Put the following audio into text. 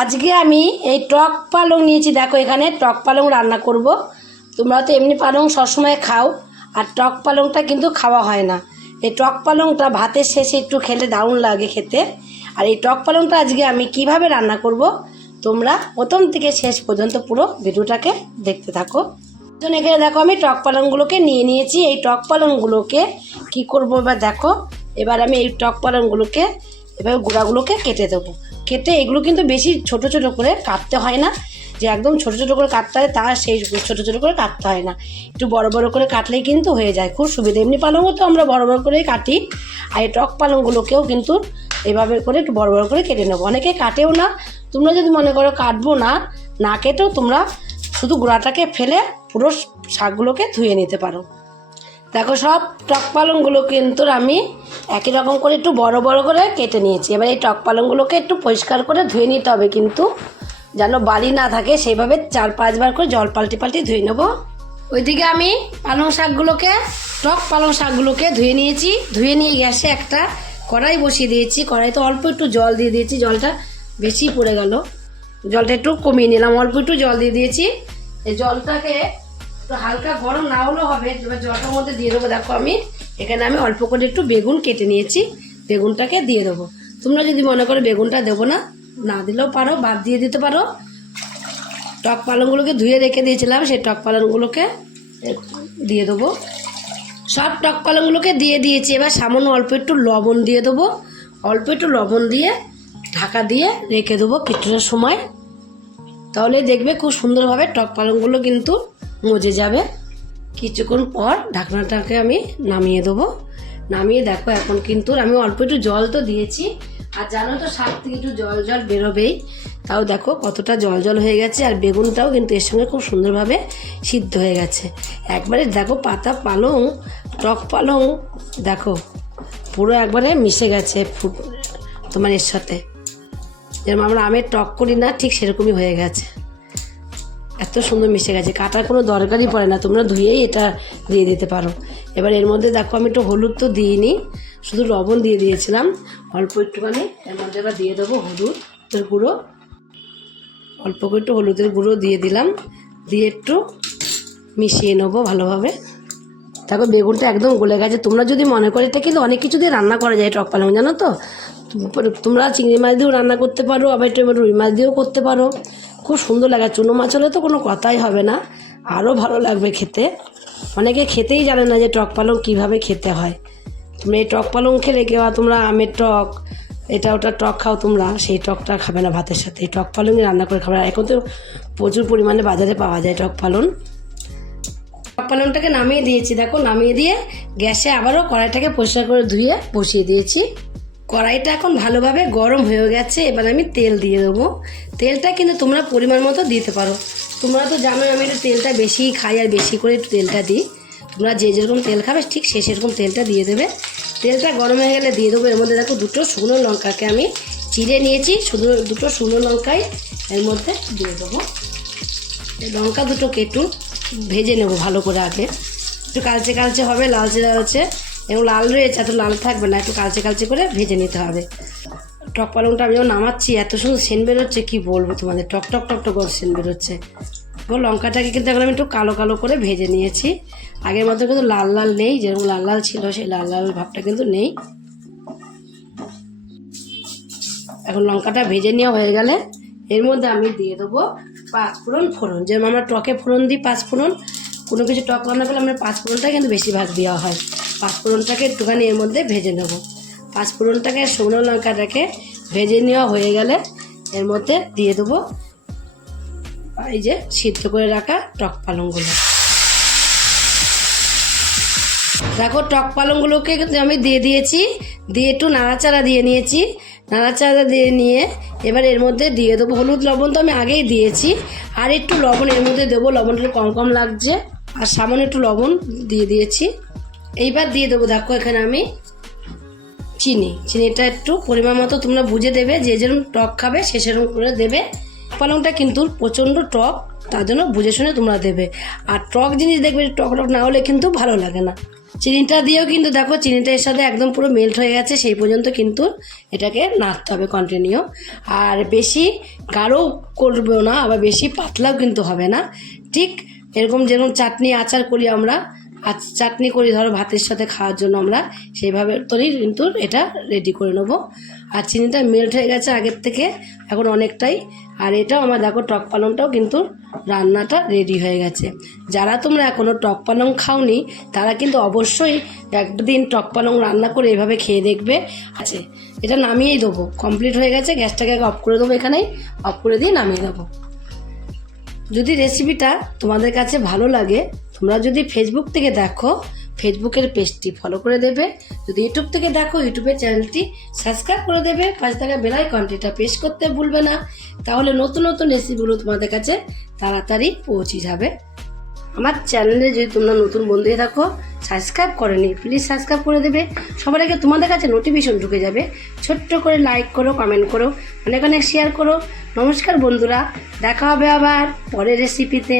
আজকে আমি এই টক পালং নিয়েছি। দেখো এখানে টক পালং রান্না করব। তোমরা তো এমনি পালং সবসময় খাও, আর টক পালংটা কিন্তু খাওয়া হয় না। এই টক পালংটা ভাতের শেষে একটু খেলে দারুণ লাগে খেতে। আর এই টক পালংটা আজকে আমি কিভাবে রান্না করব, তোমরা প্রথম থেকে শেষ পর্যন্ত পুরো ভিডিওটাকে দেখতে থাকো। এখানে দেখো আমি টক পালংগুলোকে নিয়ে নিয়েছি। এই টক পালংগুলোকে কি করব এবার দেখো। এবার আমি এই টক পালংগুলোকে এবার গুঁড়াগুলোকে কেটে দেবো। কেটে এগুলো কিন্তু বেশি ছোট ছোট করে কাটতে হয় না, যে একদম ছোট ছোট করে কাটতে হয় তা সেই ছোট ছোট করে কাটতে হয় না, একটু বড় বড় করে কাটলেই কিন্তু হয়ে যায়, খুব সুবিধা। এমনি পালংও তো আমরা বড় বড় করেই কাটি, আর এই টক পালংগুলোকেও কিন্তু এইভাবে করে একটু বড় বড় করে কেটে নেবো। অনেকে কাটেও না, তোমরা যদি মনে করো কাটবো না, না কেটেও তোমরা শুধু গুঁড়াটাকে ফেলে পুরো শাকগুলোকে ধুয়ে নিতে পারো। দেখো সব টক পালংগুলো কিন্তু আমি একই রকম করে একটু বড় বড় করে কেটে নিয়েছি। এবার এই টক পালংগুলোকে একটু পরিষ্কার করে ধুয়ে নিতে হবে, কিন্তু যেন বালি না থাকে সেইভাবে 4-5 বার করে জল পাল্টি পাল্টি ধুয়ে নেবো। ওইদিকে আমি পালং শাকগুলোকে টক পালং শাকগুলোকে ধুয়ে নিয়েছি। ধুয়ে নিয়ে গ্যাসে একটা কড়াই বসিয়ে দিয়েছি। কড়াইতে অল্প একটু জল দিয়ে দিয়েছি, জলটা বেশি পড়ে গেল, জলটা একটু কমিয়ে নিলাম। অল্প একটু জল দিয়ে দিয়েছি। এই জলটাকে তো হালকা গরম না হলেও হবে, এবার জলটার মধ্যে দিয়ে দেবো। দেখো এখানে আমি অল্প করে একটু বেগুন কেটে নিয়েছি, বেগুনটাকে দিয়ে দেবো। তোমরা যদি মনে করো বেগুনটা দেবো না, না দিলেও পারো, বাদ দিয়ে দিতে পারো। টক পালংগুলোকে ধুয়ে রেখে দিয়েছিলাম, সেই টক পালংগুলোকে দিয়ে দেবো। সব টক পালংগুলোকে দিয়ে দিয়েছি। এবার সামান্য অল্প একটু লবণ দিয়ে দেবো। অল্প একটু লবণ দিয়ে ঢাকা দিয়ে রেখে দেবো কিছুটা সময়, তাহলে দেখবে খুব সুন্দরভাবে টক পালংগুলো কিন্তু মজে যাবে। কিছুক্ষণ পর ঢাকনাটাকে আমি নামিয়ে দেবো। নামিয়ে দেখো এখন কিন্তু আমি অল্প একটু জল তো দিয়েছি, আর জানো তো শাক থেকে একটু জল জল বেরোবেই, তাও দেখো কতটা জল জল হয়ে গেছে। আর বেগুনটাও কিন্তু এর সঙ্গে খুব সুন্দরভাবে সিদ্ধ হয়ে গেছে একবারে। দেখো পাতা পালং টক পালং দেখো পুরো একবারে মিশে গেছে তোমার এর সাথে, যেরকম আমরা আমের টক করি না, ঠিক সেরকমই হয়ে গেছে। এত সুন্দর মিশে গেছে, কাটার কোনো দরকারই পড়ে না, তোমরা ধুয়েই এটা দিয়ে দিতে পারো। এবার এর মধ্যে দেখো আমি একটু হলুদ তো দিইনি, শুধু লবণ দিয়ে দিয়েছিলাম অল্প একটুখানি। এর মধ্যে এবার দিয়ে দেবো হলুদের গুঁড়ো, অল্প করে একটু হলুদের গুঁড়ো দিয়ে দিলাম, দিয়ে একটু মিশিয়ে নেবো ভালোভাবে। তারপর বেগুনটা একদম গলে গেছে। তোমরা যদি মনে করো, এটা কিন্তু অনেক কিছু দিয়ে রান্না করা যায় টক পালং, জানো তো। তোমরা চিংড়ি মাছ দিয়েও রান্না করতে পারো, আবার একটু রুই মাছ দিয়েও করতে পারো, খুব সুন্দর লাগে। চুনো মাছ হলে তো কোনো কথাই হবে না, আরও ভালো লাগবে খেতে। অনেকে খেতেই জানে না যে টক পালং কীভাবে খেতে হয়। তোমরা এই টক পালং খেলে কেউ তোমরা আমের টক এটা ওটা টক খাও, তোমরা সেই টকটা খাবে না ভাতের সাথে, এই টক পালংই রান্না করে খাবে। এখন তো প্রচুর পরিমাণে বাজারে পাওয়া যায় টক পালং। টক পালংটাকে নামিয়ে দিয়েছি। দেখো নামিয়ে দিয়ে গ্যাসে আবারও কড়াইটাকে পরিষ্কার করে ধুয়ে বসিয়ে দিয়েছি। কড়াইটা এখন ভালোভাবে গরম হয়ে গেছে। এবার আমি তেল দিয়ে দেবো। তেলটা কিন্তু তোমরা পরিমাণ মতো দিতে পারো। তোমরা তো জানোই আমি একটু তেলটা বেশিই খাই, আর বেশি করে একটু তেলটা দিই। তোমরা যে যেরকম তেল খাবে ঠিক সেরকম তেলটা দিয়ে দেবে। তেলটা গরম হয়ে গেলে দিয়ে দেবো এর মধ্যে দেখো দুটো শুকনো লঙ্কাকে আমি চিড়ে নিয়েছি, শুধু দুটো শুকনো লঙ্কাই এর মধ্যে দিয়ে দেবো। এই লঙ্কা দুটোকে একটু ভেজে নেবো ভালো করে, আগে একটু কালচে কালচে হবে, লালচে লালচে, এবং লাল রয়েছে, এত লাল থাকবে না, একটু কালচে কালচে করে ভেজে নিতে হবে। টক পালংটা আমিও নামাচ্ছি, এত সুন্দর সেন্ট বেরোচ্ছে কি বলবো তোমাদের, টক টক টক টক সেন্ট বেরোচ্ছে। এবং লঙ্কাটাকে কিন্তু এখন আমি একটু কালো কালো করে ভেজে নিয়েছি। আগের মতো কিন্তু লাল লাল নেই, যেরকম লাল লাল ছিল সেই লাল লাল ভাবটা কিন্তু নেই। এখন লঙ্কাটা ভেজে নেওয়া হয়ে গেলে এর মধ্যে আমি দিয়ে দেবো 5 ফোড়ন। যেরকম আমরা টকে ফোড়ন দিই 5 ফোড়ন, কোনো কিছু টক রান্না করলে আমরা 5 ফোড়নটা কিন্তু বেশিরভাগ দেওয়া হয়। 5 ফোড়নটাকে একটুখানি এর মধ্যে ভেজে নেব। 5 ফোড়নটাকে শুকনো লঙ্কাটাকে ভেজে নেওয়া হয়ে গেলে এর মধ্যে দিয়ে দেবো এই যে সিদ্ধ করে রাখা টক পালংগুলো। দেখো টক পালংগুলোকে আমি দিয়ে দিয়েছি, দিয়ে একটু নাড়াচাড়া দিয়ে নিয়েছি। নাড়াচাড়া দিয়ে নিয়ে এবার এর মধ্যে দিয়ে দেবো হলুদ, লবণ তো আমি আগেই দিয়েছি, আর একটু লবণ এর মধ্যে দেবো, লবণটা কম কম লাগছে, আর সামান্য একটু লবণ দিয়ে দিয়েছি। এইবার দিয়ে দেবো দেখো এখানে আমি চিনিটা একটু পরিমাণ মতো তোমরা বুঝে দেবে, যে যেরকম টক খাবে সে সেরকম করে দেবে। পালংটা কিন্তু প্রচণ্ড টক, তার জন্য বুঝে শুনে তোমরা দেবে। আর টক জিনিস দেখবে টক টক না হলে কিন্তু ভালো লাগে না। চিনিটা দিয়েও কিন্তু দেখো চিনিটা এর সাথে একদম পুরো মেল্ট হয়ে গেছে, সেই পর্যন্ত কিন্তু এটাকে নাড়তে হবে কন্টিনিউ। আর বেশি গাঢ় করবেও না, আবার বেশি পাতলাও কিন্তু হবে না, ঠিক এরকম যেরকম চাটনি আচার করি আমরা, চাটনি করি ধরো ভাতের সাথে খাওয়ার জন্য আমরা, সেইভাবে তৈরি কিন্তু এটা রেডি করে নেবো। আর চিনিটা মেল্ট হয়ে গেছে আগের থেকে এখন অনেকটাই। আর এটাও আমার দেখো টক পালংটাও কিন্তু রান্নাটা রেডি হয়ে গেছে। যারা তোমরা এখনও টক পালং খাওনি তারা কিন্তু অবশ্যই একদিন টক পালং রান্না করে এভাবে খেয়ে দেখবে। আছে এটা নামিয়েই দেবো, কমপ্লিট হয়ে গেছে, গ্যাসটাকে অফ করে দেবো, এখানেই অফ করে দিয়ে নামিয়ে দেবো। যদি রেসিপিটা তোমাদের কাছে ভালো লাগে, তোমরা যদি ফেসবুক থেকে দেখো ফেসবুকের পেজটি ফলো করে দেবে, যদি ইউটিউব থেকে দেখো ইউটিউবের চ্যানেলটি সাবস্ক্রাইব করে দেবে, পাশে থাকা বেল আইকনটিটা প্রেস করতে ভুলবে না, তাহলে নতুন নতুন রেসিপিগুলো তোমাদের কাছে তাড়াতাড়ি পৌঁছে যাবে। আমার চ্যানেলে যদি তোমরা নতুন বন্ধু হয়ে থাকো, সাবস্ক্রাইব করেনি প্লিজ সাবস্ক্রাইব করে দেবে, সবার আগে তোমাদের কাছে নোটিফিকেশন ঢুকে যাবে। ছোট্ট করে লাইক করো, কমেন্ট করো, অনেক অনেক শেয়ার করো। নমস্কার বন্ধুরা, দেখা হবে আবার পরের রেসিপিতে।